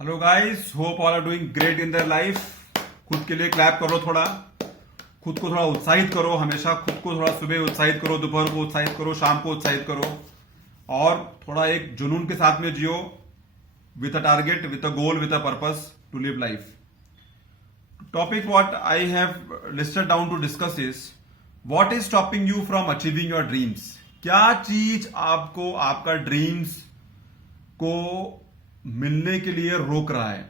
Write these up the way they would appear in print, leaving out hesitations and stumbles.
Hello guys, hope all are doing great in their life. खुद के लिए clap करो, थोड़ा खुद को थोड़ा उत्साहित करो। हमेशा खुद को थोड़ा सुबह उत्साहित करो, दोपहर को उत्साहित करो, शाम को उत्साहित करो और थोड़ा एक जुनून के साथ में जियो, with a target, with a goal, with a purpose to live life. Topic what I have listed down to discuss is what is stopping you from achieving your dreams. क्या चीज आपको आपका ड्रीम्स को मिलने के लिए रोक रहा है?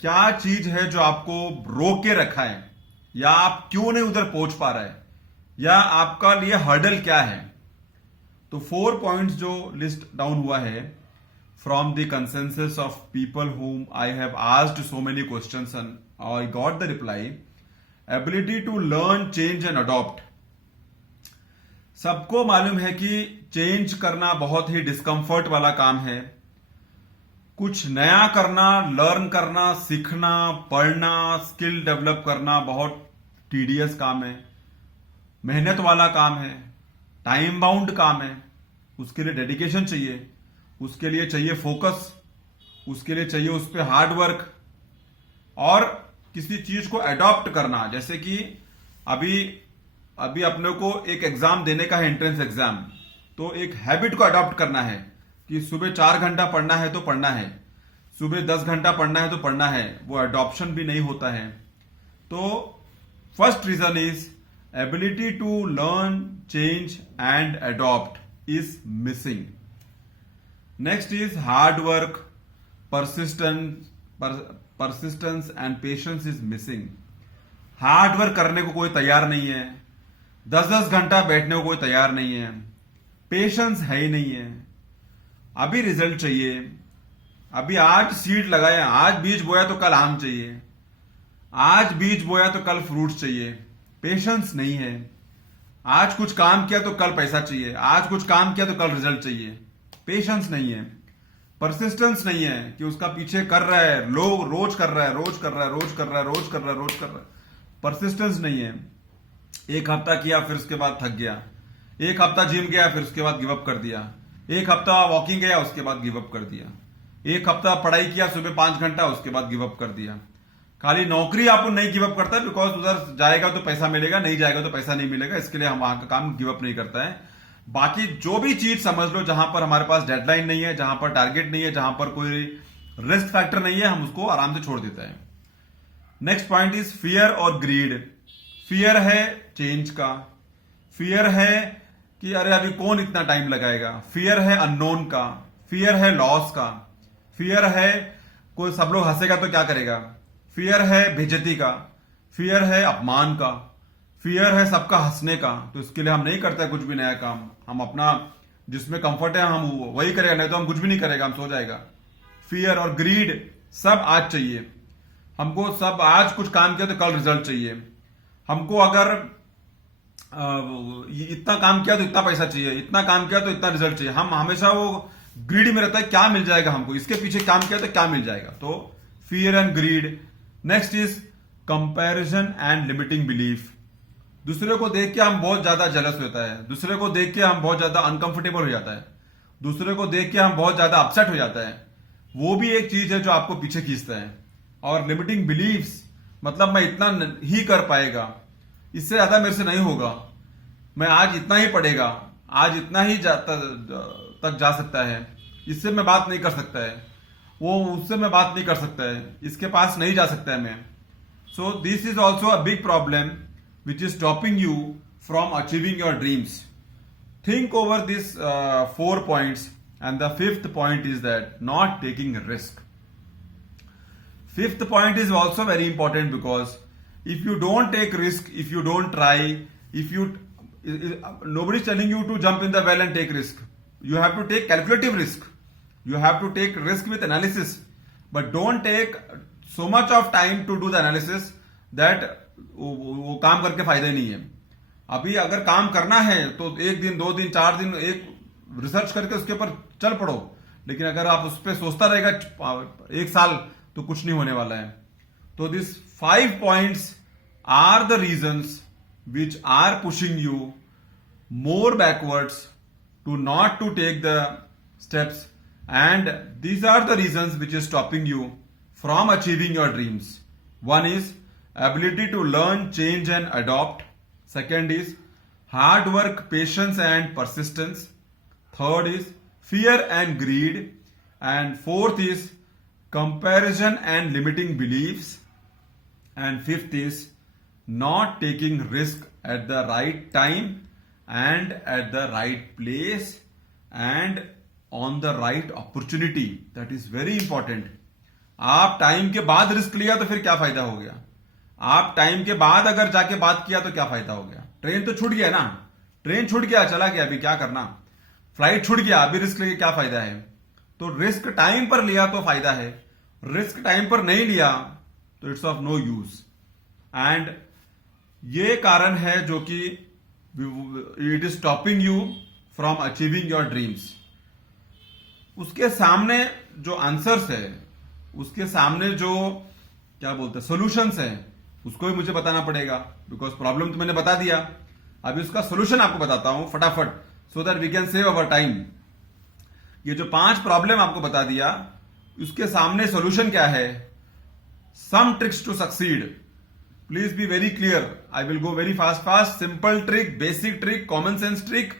क्या चीज है जो आपको रोक के रखा है, या आप क्यों नहीं उधर पहुंच पा रहे हैं, या आपका लिए हर्डल क्या है? तो 4 पॉइंट्स जो लिस्ट डाउन हुआ है from the consensus of people whom I have asked so many questions and I got the reply. Ability to learn, change and adopt. सबको मालूम है कि चेंज करना बहुत ही डिस्कंफर्ट वाला काम है। कुछ नया करना, लर्न करना, सीखना, पढ़ना, स्किल डेवलप करना बहुत टीडियस काम है, मेहनत वाला काम है, टाइम बाउंड काम है। उसके लिए डेडिकेशन चाहिए, उसके लिए चाहिए फोकस, उसके लिए चाहिए उस पर हार्ड वर्क। और किसी चीज को अडॉप्ट करना, जैसे कि अभी अभी अपने को एक एग्जाम देने का है, एंट्रेंस एग्जाम, तो एक हैबिट को अडॉप्ट करना है कि सुबह 4 घंटा पढ़ना है तो पढ़ना है, सुबह 10 घंटा पढ़ना है तो पढ़ना है। वो अडॉप्शन भी नहीं होता है। तो first reason is ability to learn, change and adopt is missing. Next is hard work, persistence and patience is missing. Hard work करने को कोई तैयार नहीं है, 10-10 घंटा बैठने को कोई तैयार नहीं है, पेशेंस है ही नहीं है। अभी रिजल्ट चाहिए, अभी आज सीड लगाया, आज बीज बोया तो कल आम चाहिए, आज बीज बोया तो कल फ्रूट चाहिए। पेशेंस नहीं है। आज कुछ काम किया तो कल पैसा चाहिए, आज कुछ काम किया तो कल रिजल्ट चाहिए। पेशेंस नहीं है, परसिस्टेंस नहीं है कि उसका पीछे कर रहा है, लोग रोज कर रहा है, रोज कर रहा है, रोज कर रहा है, रोज कर रहा है, रोज कर रहा है। परसिस्टेंस नहीं है। एक हफ्ता किया, फिर उसके बाद थक गया। एक हफ्ता जिम गया, फिर उसके बाद गिव अप कर दिया। एक हफ्ता वॉकिंग गया, उसके बाद गिव अप कर दिया। एक हफ्ता पढ़ाई किया सुबह 5 घंटा, उसके बाद गिव अप कर दिया। खाली नौकरी आपको नहीं गिव अप करता, बिकॉज उधर जाएगा तो पैसा मिलेगा, नहीं जाएगा तो पैसा नहीं मिलेगा, इसके लिए हम वहां का काम गिव अप नहीं करता है। बाकी जो भी चीज समझ लो जहां पर हमारे पास डेडलाइन नहीं है, जहां पर टारगेट नहीं है, जहां पर कोई रिस्क फैक्टर नहीं है, हम उसको आराम से छोड़ देते हैं। नेक्स्ट पॉइंट इज फियर और ग्रीड। फियर है चेंज का, फियर है कि अरे अभी कौन इतना टाइम लगाएगा, फियर है अननोन का, फियर है लॉस का, फियर है कोई सब लोग हंसेगा तो क्या करेगा, फियर है बेइज्जती का, फियर है अपमान का, फियर है सबका हंसने का। तो इसके लिए हम नहीं करते कुछ भी नया काम। हम अपना जिसमें कंफर्ट है हम वही करेगा, नहीं तो हम कुछ भी नहीं करेगा, हम सो जाएगा। फियर और ग्रीड सब आज चाहिए हमको। सब आज कुछ काम किया तो कल रिजल्ट चाहिए हमको। अगर इतना काम किया तो इतना पैसा चाहिए, इतना काम किया तो इतना रिजल्ट चाहिए। हम हमेशा वो ग्रीड में रहता है, क्या मिल जाएगा हमको, इसके पीछे काम किया तो क्या मिल जाएगा। तो fear and greed. Next is comparison and limiting belief. दूसरे को देख के हम बहुत ज्यादा जेलस होता है, दूसरे को देख के हम बहुत ज्यादा अनकंफर्टेबल हो जाता है, दूसरे को देख के हम बहुत ज्यादा अपसेट हो जाता है। वो भी एक चीज है जो आपको पीछे खींचता है। और लिमिटिंग बिलीव्स मतलब मैं इतना ही कर पाएगा, इससे ज्यादा मेरे से नहीं होगा, मैं आज इतना ही पढ़ेगा, आज इतना ही तक जा सकता है, इससे मैं बात नहीं कर सकता है, वो उससे मैं बात नहीं कर सकता है, इसके पास नहीं जा सकता है मैं। So this is also a big problem which is stopping you from achieving your dreams. Think over this 4 points and the 5th point is that not taking risk. 5th point is also very important because if you don't take risk, if you don't try, nobody's telling you to jump in the well and take risk. You have to take calculative risk. You have to take risk with analysis, but don't take so much of time to do the analysis that वो काम करके फायदा ही नहीं है। अभी अगर काम करना है तो 1 दिन 2 दिन 4 दिन एक रिसर्च करके उसके ऊपर चल पड़ो, लेकिन अगर आप उस पर सोचता रहेगा 1 साल तो कुछ नहीं होने वाला है। तो this 5 points are the reasons which are pushing you more backwards to not to take the steps and these are the reasons which is stopping you from achieving your dreams. One is ability to learn, change and adopt. Second is hard work, patience and persistence. Third is fear and greed. And fourth is comparison and limiting beliefs. And fifth is not taking risk at the right time and at the right place and on the right opportunity. That is very important. आप time के बाद risk लिया तो फिर क्या फायदा हो गया? आप टाइम के बाद अगर जाके बात किया तो क्या फायदा हो गया? ट्रेन तो छूट गया ना, ट्रेन छूट गया, चला गया, अभी क्या करना? फ्लाइट छूट गया, अभी रिस्क लेके क्या फायदा है? तो रिस्क टाइम पर लिया तो फायदा है, रिस्क टाइम पर नहीं लिया तो it's of no use. And ये कारण है जो कि it is stopping you from achieving your dreams. उसके सामने जो आंसर्स है, उसके सामने जो क्या बोलते हैं सोल्यूशंस है, उसको भी मुझे बताना पड़ेगा. बिकॉज प्रॉब्लम तो मैंने बता दिया, अभी उसका सोल्यूशन आपको बताता हूं फटाफट, so that we can save our time. ये जो 5 प्रॉब्लम आपको बता दिया, उसके सामने सोल्यूशन क्या है? Some tricks to succeed. Please be very clear. I will go very fast. Simple trick, basic trick, common sense trick.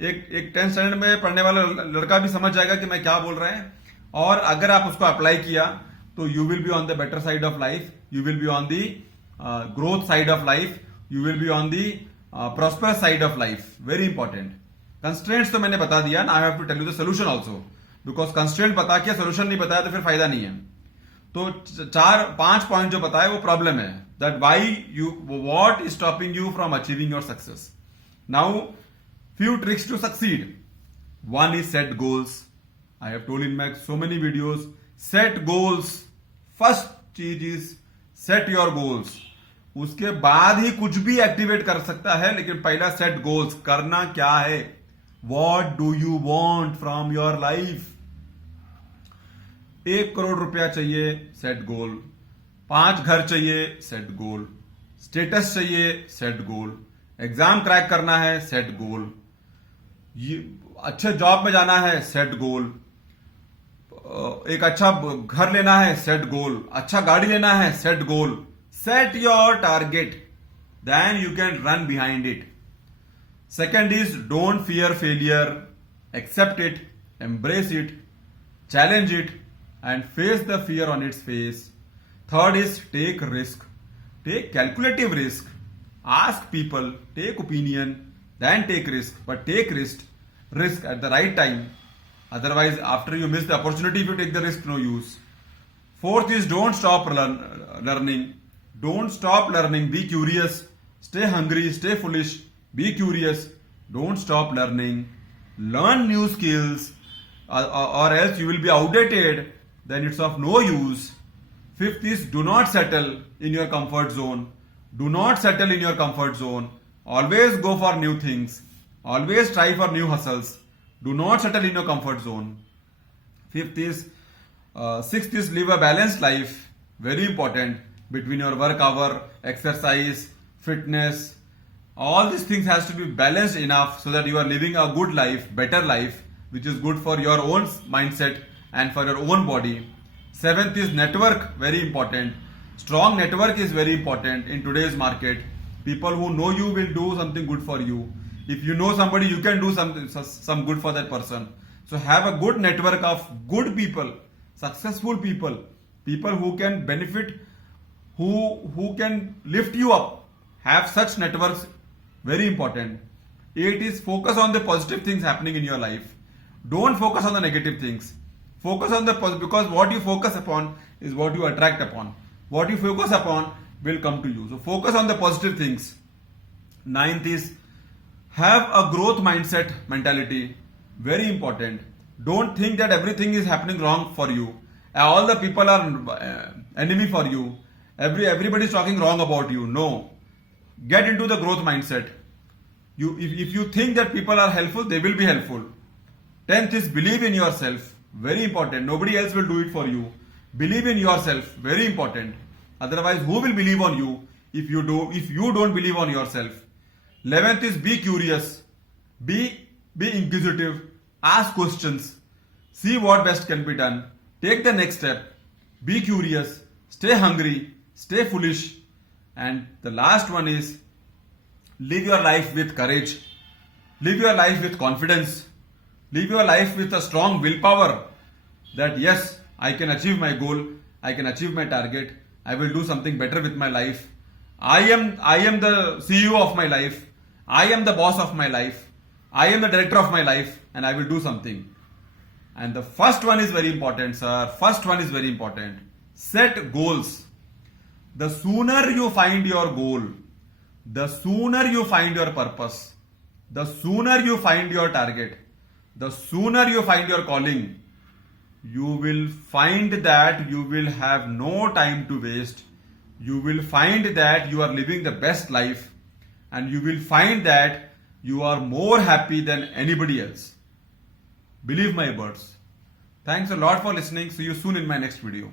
एक 10th स्टैंडर्ड में पढ़ने वाला लड़का भी समझ जाएगा कि मैं क्या बोल रहे हैं. और अगर आप उसको अप्लाई किया तो you will be on the better side of life, you will be on the growth side of life, you will be on the prosperous side of life. Very important. Constraints तो मैंने बता दिया ना, I have to tell you the solution also. Because constraint बता के solution नहीं बताया तो फिर फायदा नहीं है. तो 4-5 पॉइंट जो बताए वो प्रॉब्लम है, that why you, what is stopping you from achieving your success. Now few tricks to succeed. One is set goals. I have told in my so many videos, set goals. First चीज is set your goals. उसके बाद ही कुछ भी activate कर सकता है, लेकिन पहला सेट गोल्स. करना क्या है? What do you want from your life? 1 crore रुपया चाहिए, सेट गोल. 5 घर चाहिए, सेट गोल. स्टेटस चाहिए, सेट गोल. एग्जाम क्रैक करना है, सेट गोल. ये अच्छे जॉब में जाना है, सेट गोल. एक अच्छा घर लेना है, सेट गोल. अच्छा गाड़ी लेना है, set goal. Set your target, then you can run behind it. Second is don't fear failure, accept it, embrace it, challenge it and face the fear on its face. Third is take risk, take calculative risk. Ask people, take opinion, then take risk, but take risk at the right time. Otherwise, after you miss the opportunity, if you take the risk, no use. Fourth is don't stop learning. Don't stop learning. Be curious. Stay hungry. Stay foolish. Be curious. Don't stop learning. Learn new skills, or else you will be outdated. Then it's of no use. Fifth is do not settle in your comfort zone. Do not settle in your comfort zone. Always go for new things. Always try for new hustles. Do not settle in your comfort zone. Sixth is live a balanced life. Very important. Between your work hour, exercise, fitness, all these things has to be balanced enough so that you are living a good life, better life, which is good for your own mindset and for your own body. Seventh is network. Very important. Strong network is very important in today's market. People who know you will do something good for you. If you know somebody, you can do some good for that person. So have a good network of good people, successful people, people who can benefit, who can lift you up. Have such networks. Very important. 8 is focus on the positive things happening in your life. Don't focus on the negative things. Focus on the positive, because what you focus upon is what you attract upon. What you focus upon will come to you. So focus on the positive things. 9th is have a growth mindset mentality. Very important. Don't think that everything is happening wrong for you. All the people are enemy for you. Everybody is talking wrong about you. No. Get into the growth mindset. If you think that people are helpful, they will be helpful. 10th is believe in yourself. Very important. Nobody else will do it for you. Believe in yourself. Very important. Otherwise, who will believe on you if you don't believe on yourself? 11th is be curious. Be inquisitive. Ask questions. see what best can be done, take the next step, be curious, stay hungry, stay foolish, and the last one is live your life with courage, live your life with confidence, live your life with a strong willpower that yes, I can achieve my goal, I can achieve my target, I will do something better with my life. I am the CEO of my life, I am the boss of my life, I am the director of my life, and I will do something. And the first one is very important, sir. First one is very important. Set goals. The sooner you find your goal, the sooner you find your purpose, the sooner you find your target, the sooner you find your calling, you will find that you will have no time to waste. You will find that you are living the best life, and you will find that you are more happy than anybody else. Believe my words. Thanks a lot for listening. See you soon in my next video.